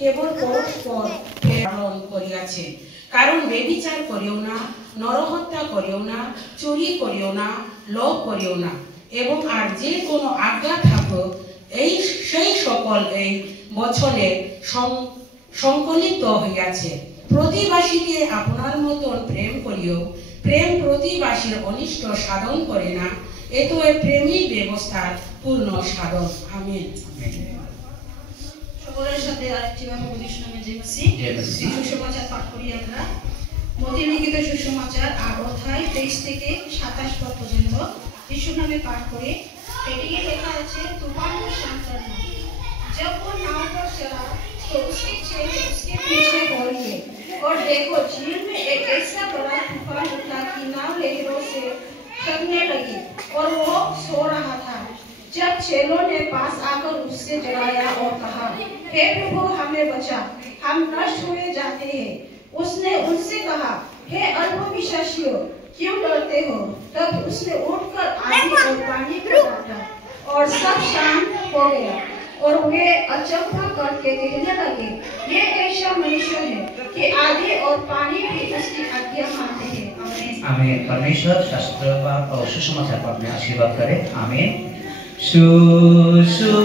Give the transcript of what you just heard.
কেবল পরস্পর প্রেরণ করিয়াছে। কারণ বেবিচার করিও না, নরহত্যা করিও না, চুরি করিও না, লোভ করিও না, এবং আর যে কোনো আজ্ঞা থাকুক সেই সকল এই বচনে সংকলিত হইয়াছে। প্রতিবাসীকে আপনার মতন প্রেম করিও। প্রেম প্রতিবাসীর অনিষ্ট সাধন করে না, এতো প্রেমী ব্যবস্থার পূর্ণ সাধন। আমেন। সকলের সাথে আরেকটি বাবু যিশু নামে সুসমাচার পাঠ করি আমরা। মথির লিখিত সুসমাচার 8 অধ্যায় 23 থেকে 27 পদ পর্যন্ত যিশু নামে পাঠ করে। এটিকে লেখা আছে तूफान शांत करना। जब वो नाव पर चला तो उसके चेले उसके पीछे दौड़ गए और देखो झील में एक ऐसा बड़ा तूफान उठा कि नाव लहरों से ठगने लगी और वो सो रहा था। जब चेलों ने पास आकर उससे जगाया और कहा, हे प्रभु हमें बचा, हम नष्ट हुए जाते हैं। उसने उनसे कहा, हे अल्पविश्वासियों, क्यों डरते हो? तब उसने उठकर आंधी और पानी को डांटा और सब शांत हो गया। और वे अचंभा करके कहने लगे, ये कैसा मनुष्य है कि आंधी और पानी भी उसकी आज्ञा मानते हैं। आमीन। परमेश्वर शास्त्र और सुसमाचार पाठ में आशीर्वाद करे। आमीन। सुसमाचार